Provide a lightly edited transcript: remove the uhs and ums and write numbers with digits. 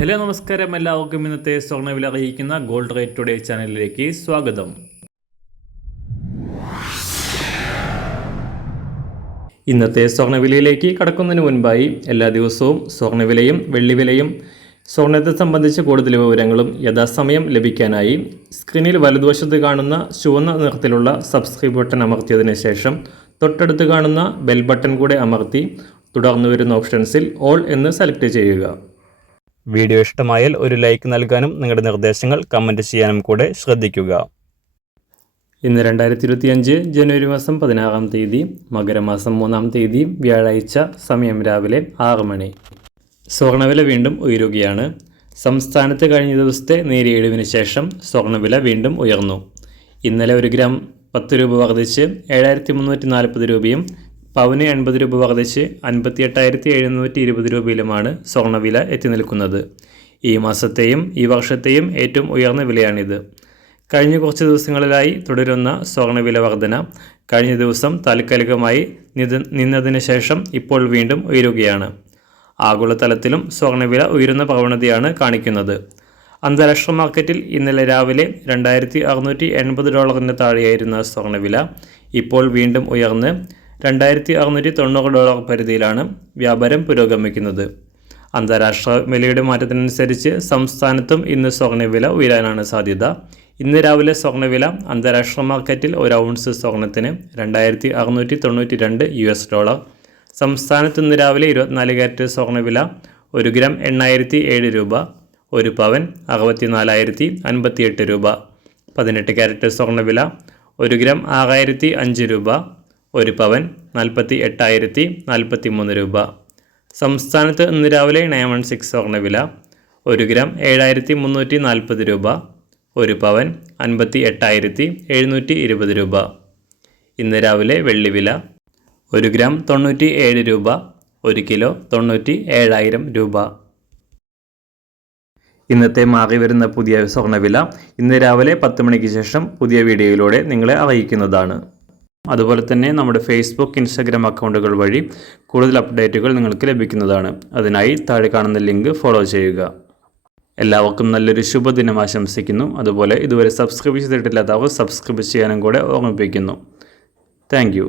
Hello നമസ്കാരം, എല്ലാവർക്കും ഇന്നത്തെ സ്വർണ്ണവില അറിയിക്കുന്ന ഗോൾഡ് റേറ്റ് ടുഡേ ചാനലിലേക്ക് സ്വാഗതം. ഇന്നത്തെ സ്വർണ്ണവിലയിലേക്ക് കടക്കുന്നതിന് മുൻപായി എല്ലാ ദിവസവും സ്വർണ്ണവിലയും വെള്ളിവിലയും സ്വർണ്ണത്തെ സംബന്ധിച്ച് കൂടുതൽ വിവരങ്ങളും യഥാസമയം ലഭിക്കാനായി സ്ക്രീനിൽ വലതുവശത്ത് കാണുന്ന ചുവന്ന നിറത്തിലുള്ള സബ്സ്ക്രൈബ് ബട്ടൺ അമർത്തിയതിനു ശേഷം തൊട്ടടുത്ത് കാണുന്ന ബെൽ ബട്ടൺ കൂടെ അമർത്തി തുടർന്ന് വരുന്ന ഓപ്ഷൻസിൽ ഓൾ എന്ന് സെലക്ട് ചെയ്യുക. വീഡിയോ ഇഷ്ടമായാൽ ഒരു ലൈക്ക് നൽകാനും നിങ്ങളുടെ നിർദ്ദേശങ്ങൾ കമൻറ്റ് ചെയ്യാനും കൂടെ ശ്രദ്ധിക്കുക. ഇന്ന് 2025 ജനുവരി മാസം 16-ാം തീയതി, മകരമാസം 3-ാം തീയതി, വ്യാഴാഴ്ച. സമയം രാവിലെ 6 മണി. സ്വർണ്ണവില വീണ്ടും ഉയരുകയാണ്. സംസ്ഥാനത്ത് കഴിഞ്ഞ ദിവസത്തെ നേരിയ ഇടിവിന് ശേഷം സ്വർണ്ണവില വീണ്ടും ഉയർന്നു. ഇന്നലെ 1 ഗ്രാം 10 രൂപ വർദ്ധിച്ച് 7340 രൂപയും പവന് 80 രൂപ വർദ്ധിച്ച് 58,720 രൂപയിലുമാണ് സ്വർണ്ണവില എത്തി നിൽക്കുന്നത്. ഈ മാസത്തെയും ഈ വർഷത്തെയും ഏറ്റവും ഉയർന്ന വിലയാണിത്. കഴിഞ്ഞ കുറച്ച് ദിവസങ്ങളിലായി തുടരുന്ന സ്വർണ്ണവില വർധന കഴിഞ്ഞ ദിവസം താൽക്കാലികമായി നിന്നതിന് ശേഷം ഇപ്പോൾ വീണ്ടും ഉയരുകയാണ്. ആഗോളതലത്തിലും സ്വർണ്ണവില ഉയരുന്ന പ്രവണതയാണ് കാണിക്കുന്നത്. അന്താരാഷ്ട്ര മാർക്കറ്റിൽ ഇന്നലെ രാവിലെ $2,680 താഴെയായിരുന്ന സ്വർണ്ണവില ഇപ്പോൾ വീണ്ടും ഉയർന്ന് $2,690 പരിധിയിലാണ് വ്യാപാരം പുരോഗമിക്കുന്നത്. അന്താരാഷ്ട്ര വിലയുടെ മാറ്റത്തിനനുസരിച്ച് സംസ്ഥാനത്തും ഇന്ന് സ്വർണ്ണവില ഉയരാനാണ് സാധ്യത. ഇന്ന് രാവിലെ സ്വർണ്ണവില അന്താരാഷ്ട്ര മാർക്കറ്റിൽ 1 ഔൺസ് സ്വർണ്ണത്തിന് $2,692. സംസ്ഥാനത്ത് ഇന്ന് രാവിലെ 24 കാരറ്റ് സ്വർണ്ണവില 1 ഗ്രാം 8,007 രൂപ, 1 പവൻ 64,058 രൂപ. 18 കാരറ്റ് സ്വർണ്ണവില 1 ഗ്രാം 6,005 രൂപ, 1 പവൻ 48,043 രൂപ. സംസ്ഥാനത്ത് ഇന്ന് രാവിലെ 916 സ്വർണ്ണവില 1 ഗ്രാം 7,340 രൂപ, 1 പവൻ 58,720 രൂപ. ഇന്ന് രാവിലെ വെള്ളിവില 1 ഗ്രാം 97 രൂപ, 1 കിലോ 97,000 രൂപ. ഇന്നത്തെ മാറി വരുന്ന പുതിയ സ്വർണ്ണവില ഇന്ന് രാവിലെ 10 മണിക്ക് ശേഷം പുതിയ വീഡിയോയിലൂടെ നിങ്ങളെ അറിയിക്കുന്നതാണ്. അതുപോലെ തന്നെ നമ്മുടെ ഫേസ്ബുക്ക്, ഇൻസ്റ്റാഗ്രാം അക്കൗണ്ടുകൾ വഴി കൂടുതൽ അപ്ഡേറ്റുകൾ നിങ്ങൾക്ക് ലഭിക്കുന്നതാണ്. അതിനായി താഴെ കാണുന്ന ലിങ്ക് ഫോളോ ചെയ്യുക. എല്ലാവർക്കും നല്ലൊരു ശുഭദിനം ആശംസിക്കുന്നു. അതുപോലെ ഇതുവരെ സബ്സ്ക്രൈബ് ചെയ്തിട്ടില്ലാത്തവർ സബ്സ്ക്രൈബ് ചെയ്യാനും കൂടെ ഓർമ്മിപ്പിക്കുന്നു. താങ്ക്